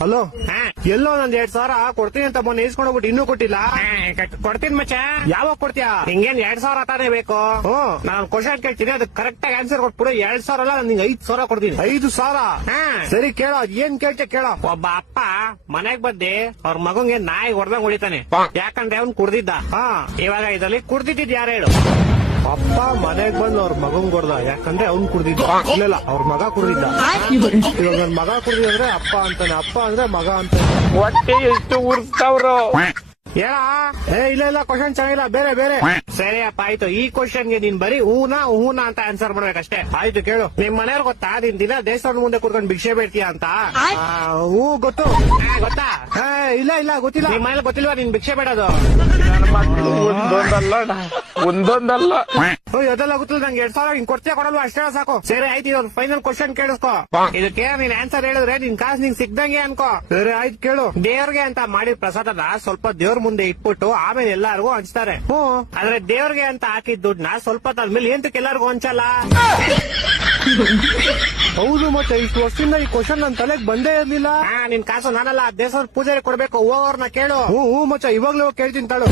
Hello, ಹಾ. ಎಲ್ಲೋ ನಂದ್ 2,000 ಕೊಡ್ತೀನಿ ಅಂತ ಮೊನ್ನೆ ಇಸ್ಕೊಂಡೋಗ್ಬಿಟ್ಟು ಇನ್ನೂ ಕೊಟ್ಟಿಲ್ಲ. ಕೊಡ್ತೀನಿ ಮಚ್ಚ. ಯಾವಾಗ ಕೊಡ್ತೀಯಾ? ಹಿಂಗೇನ್ 2,000 ತಾನೇ ಬೇಕು? ನಾನು ಕ್ವಶನ್ ಕೇಳ್ತೀನಿ, ಅದಕ್ಕೆ ಕರೆಕ್ಟ್ ಆಗಿ ಆನ್ಸರ್ ಕೊಟ್ಬಿಡು. 2,000 ಅಲ್ಲ, ನಿಂಗೆ 5,000 ಕೊಡ್ತೀನಿ. 5,000? ಹಾ. ಸರಿ ಕೇಳೋ, ಅದ್ ಏನ್ ಕೇಳ್ತೀಯ ಕೇಳೋ. ಒಬ್ಬ ಅಪ್ಪ ಮನೆಗ್ ಬಂದಿ ಅವ್ರ ಮಗಂಗೆ ನಾಯಿ ಹೊಡೆದಂಗ್ ಹೊಡಿತಾನೆ, ಯಾಕಂದ್ರೆ ಅವ್ನ್ ಕುಡ್ದಿದ್ದ. ಇವಾಗ ಇದರಲ್ಲಿ ಕುಡ್ದಿದ್ದ ಯಾರು ಹೇಳು? ಅಪ್ಪ ಮನೆಗ್ ಬಂದು ಅವ್ರ ಮಗಂಗ್ ಕೊಡ್ದ, ಯಾಕಂದ್ರೆ ಅವ್ನ್ ಕುಡ್ದಿದ್ದ. ಇಲ್ಲ ಅವ್ರ ಮಗ ಕುಡ್ದಿದ್ದ. ಇವಾಗ ನನ್ ಮಗ ಕುಡ್ದಿದ್ರೆ ಅಪ್ಪ ಅಂತಾನೆ, ಅಪ್ಪ ಅಂದ್ರೆ ಮಗ ಅಂತಾನೆ. ಹೊಟ್ಟೆ ಎಷ್ಟು ಉರ್ಸ್ತಾವ್ರು. ಇಲ್ಲ ಕ್ವಶನ್ ಚೆನ್ನಾಗಿಲ್ಲ, ಬೇರೆ ಬೇರೆ. ಸರಿ ಅಪ್ಪ, ಆಯ್ತು. ಈ ಕ್ವಶನ್ಗೆ ನೀನ್ ಬರೀ ಹೂನಾ ಅಂತ ಆನ್ಸರ್ ಮಾಡ್ಬೇಕಷ್ಟೇ. ಆಯ್ತು ಕೇಳು. ನಿಮ್ ಮನೆಯವ್ರ ಗೊತ್ತಾ ನೀನ್ ದಿನ ದೇವಸ್ಥಾನದ ಮುಂದೆ ಕುತ್ಕೊಂಡು ಭಿಕ್ಷೆ ಬೇಡ್ತೀಯ ಅಂತ? ಹೂ ಗೊತ್ತು. ಗೊತ್ತಾ? ಇಲ್ಲ ಗೊತ್ತಿಲ್ಲ. ನಿಮ್ ಮನೇಲಿ ಗೊತ್ತಿಲ್ವಾ ನೀನ್ ಭಿಕ್ಷೆ ಬೇಡೋದು? ನನ್ನ ಮಕ್ಕಳು ಒಂದೊಂದಲ್ಲ. ಅದೆಲ್ಲ ಗೊತ್ತಿಲ್ಲ ನಂಗೆ. 2,000 ಹಿಂಗ್ ಕೊಡ್ತೀಯ ಕೊಡಲ್ವಾ ಅಷ್ಟೇ ಸಾಕು. ಸರಿ ಆಯ್ತು, ಇದೊಂದು ಫೈನಲ್ ಕ್ವಶನ್ ಕೇಳಿಸ್ಕೊ. ಇದಕ್ಕೆ ನೀನ್ ಆನ್ಸರ್ ಹೇಳಿದ್ರೆ ನಿನ್ ಕಾಸು ನಿಂಗ್ ಸಿಕ್ದಂಗೆ ಅನ್ಕೋ. ಸರಿ ಆಯ್ತು ಕೇಳು. ದೇವ್ರಿಗೆ ಅಂತ ಮಾಡಿದ ಪ್ರಸಾದನ ಸ್ವಲ್ಪ ದೇವ್ರ ಮುಂದೆ ಇಟ್ಬಿಟ್ಟು ಆಮೇಲೆ ಎಲ್ಲಾರ್ಗು ಹಂಚ್ತಾರೆ. ಆದ್ರೆ ದೇವ್ರಿಗೆ ಅಂತ ಹಾಕಿದ ದುಡ್ಡನ್ನ ಸ್ವಲ್ಪ ತಾದ್ಮೇಲೆ ಎಂತಕ್ಕೆ ಎಲ್ಲಾರ್ಗು ಹಂಚಲ್ಲ? ಹೌದು, ಮತ್ತೆ ಇಷ್ಟು ವರ್ಷದಿಂದ ಈ ಕ್ವಶನ್ ನನ್ ತಲೆಗ್ ಬಂದೇ ಇರ್ಲಿಲ್ಲ. ನಿನ್ ಕಾಸು ನಾನಲ್ಲ, ದೇವಸ್ಥಾನ ಪೂಜಾರಿ ಕೊಡ್ಬೇಕು. ಹೋಗೋರ್ನ ಕೇಳು. ಹ್ಞೂ ಮಚ್ಚ, ಇವಾಗ್ಲೂ ಕೇಳ್ತೀನಿ ತಾಳು.